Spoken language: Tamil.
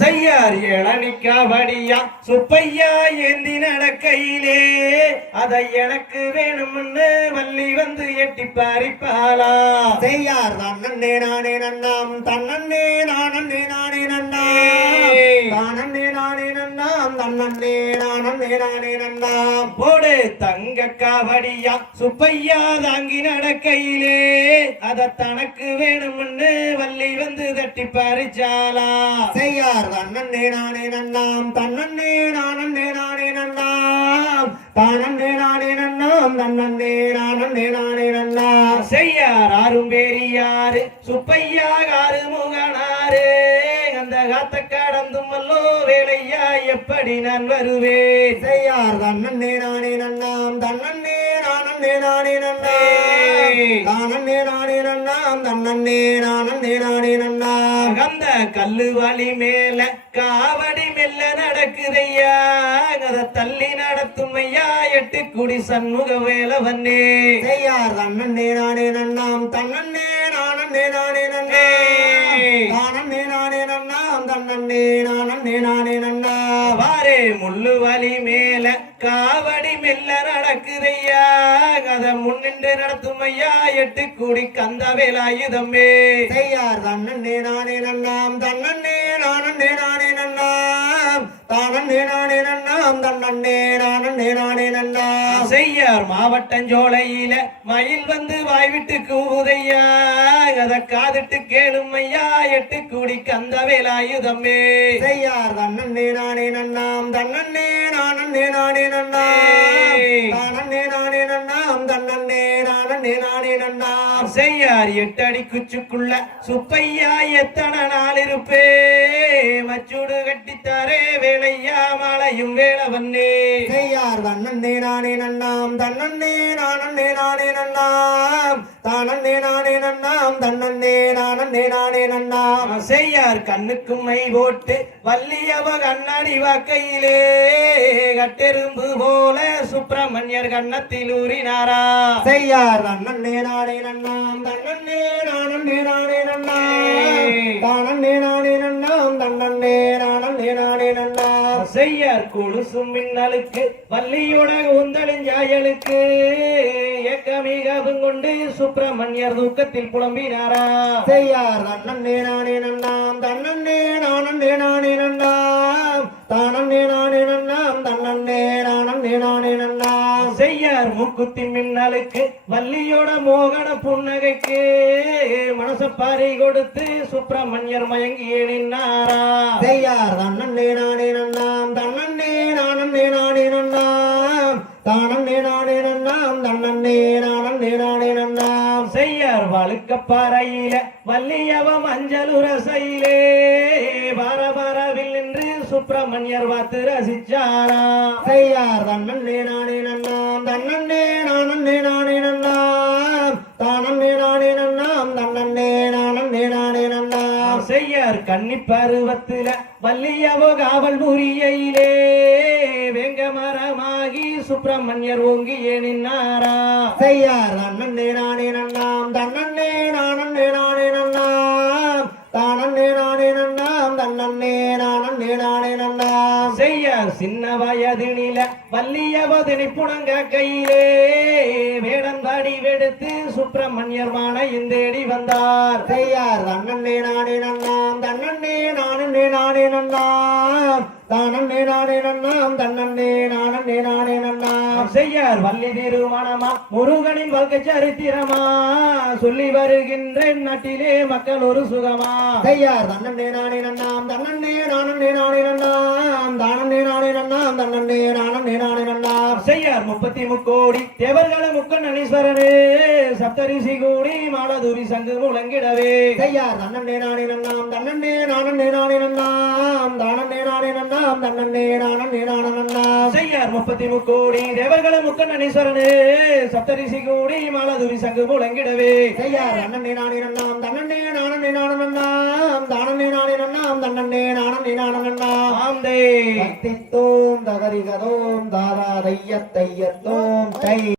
செய்யார் இளநிக்காவடியா சுப்பையா ஏந்தி நடக்கையிலே அதை எனக்கு வேணும்னு வள்ளி வந்து எட்டி பாரிப்பாளா செய்யார் தன்னே நானே நன்னாம் தன்னே நானே நானே நன்னா தானே நானே நன்னாம் தன்னே நானே நன்னாம் போடு தங்க காவடியா சுப்பையா தாங்கி நடக்கையிலே அதை தனக்கு வேணும்னு வள்ளி வந்து தட்டி பறிச்சாலா செய்யார் தன்னே நானே நன்னாம் தன்னே நானே நன்னாம் தானே நானே நன்னாம் தன்னே நானே நன்னாம் செய்யார் ஆறும் பேரியாரு சுப்பையா ஆறு முகனாரு அந்த காத்த கடந்தும் அல்லோ வேலையா எப்படி நான் வருவேன் செய்யார் தன்னே நானே நன்னாம் தன்னே நானே நன்னாம் தானே நானே நன்னாம் தன்னே நானே நன்னாம் அந்த கல்லு வழி மேல காவடி மெல்ல நடக்குதையா அதை தள்ளி நடத்தும் ஐயா எட்டு குடி சண்முக வேலவன்னே செய்யார் தன்னே நானே நன்னாம் தன்னே நானே நன்னே தானே நானே நன்னாம் தன்னே நானே நன்னா வாரே முள்ளு வழி மேல காவடி மெல்ல நடக்குதையா அதை முன்னின்று நடத்தும் ஐயா எட்டு குடி கந்த வேலாயுதமே செய்யார் தன்னே நானே நன்னாம் தன்னே நானே நன்னாம் தானே நானே நன்னாம் தன்னே நானே நன்னாம் செய்யார் மாவட்டஞ்சோலையில மயில் வந்து வாய்விட்டு கூதையா அதை காதிட்டு கேளும் ஐயா எட்டு கூடி கந்த வேலாயுதமே செய்யார் தன்னே நானே நன்னாம் தன்னே நானே நன்னாம் தானே நானே நன்னாம் தன்னே நானே நன்னாம் செய்யார் எட்டடி குச்சுக்குள்ள சுப்பையா எத்தனை நாள் இருப்பே மச்சூடு கட்டித்தாரே வேலையா மாலையும் வேலவன்னே செய்யார் தன்னே நானே நன்னாம் தன்னே நானே நன்னாம் தானே நானே நன்னாம் தன்னே நானே நன்னாம் செய்யார் கண்ணுக்கும் மை போட்டு வள்ளியவ கண்ணாடி வாக்கையிலே கட்டெரும்பு போல சுப்பிரமணியர் கண்ணத்தில் ஊறினாரா செய்யார் தன்னே நானே நன்னாம் தன்னே நானே நன்னாம் தானே நானே நன்னாம் தன்னே நானே நன்னாம் செய்யார் கொலுசும் மின்னலுக்கு வள்ளியோட உந்தளிஞ்சாயலுக்கு ஏக்கமிகவும் கொண்டு சுப்பிரமணியர் தூக்கத்தில் புலம்பினாரா செய்யார் தன்னே நானே நன்னாம் தன்னே நானே நன்னாம் தானே நானே நன்னாம் தன்னே நானே நன்னாம் செய்யார் மூக்குத்தி மின்னலுக்கு வள்ளியோட மோகன புன்னகைக்கு மனச பாரி கொடுத்து சுப்பிரமணியர் மயங்கி நின்னாரா செய்யார் தன்னே நானே நன்னாம் தன்னே நானே நன்னாம் தானே நானே நன்னாம் தன்னே நானே நன்னாம் செய்யார் வழுக்கப்பாறையில வள்ளியவ மஞ்சள் ரசையிலே வரவில் நின்று சுப்பிரமணியர் பார்த்து ரசிச்சாரா செய்யார் தன்னே நானே நன்னாம் தன்னே நானே நன்னாம் தானே நானே நன்னாம் தன்னே நானே நன்னாம் செய்யார் கன்னி பருவத்துல வள்ளியவோ காவல் புரியையிலே வேங்க மரமாகி சுப்பிரமணியர் ஓங்கியே நின்னாரா செய்யார் தன்னே நானே நன்னாம் தன்னே நானே நன்னாம் தானே நானே நன்னாம் தன்னே நானே நன்னாம் செய்யார் சின்ன வயதினில வள்ளியவ திணிப்புணங்க கையிலே வேடந்தாடி வெடுத்து சுப்பிரமணியர் மானையும் தேடி வந்தார் செய்யார் தன்னே நானே நன்னாம் தன்னே நானே நன்னாம் தானே நானே நன்னாம் தன்னே நானே நன்னாம் செய்யார் வள்ளி திருமணமா முருகனின் வாழ்க்கை சரித்திரமா சொல்லி வருகின்றேன் நாட்டிலே மக்கள் ஒரு சுகமா செய்யார் தன்னே நானே நன்னாம் தன்னே நானே நன்னாம் தானே நானே நன்னாம் தன்னே நானே நன்னாம் செய்யார் 33 கோடி தேவர்கள முக்கண்ணீஸ்வரனே சப்தரிசி கூடி மாலதுரி சங்கு முழங்கிடவே செய்யார் தன்னே நானே நன்னாம் தன்னே நானே நன்னாம் தானே நானே நன்னாம் தன்னே நானே நன்னாம் செய்யார் 33 கோடி தேவர்கள முக்கண்ணீஸ்வரனே சப்தரிசி கூடி மாலதுரி சங்கு முழங்கிடவே செய்யார் தன்னே நானே நன்னாம் தன்னே நானே நன்னாம் தானே நானே நன்னாம் தன்னே நானே நன்னாம் ஆம்தே தத்தித்தோம் தகரிகதோம் தாரா தையத்தோம் தை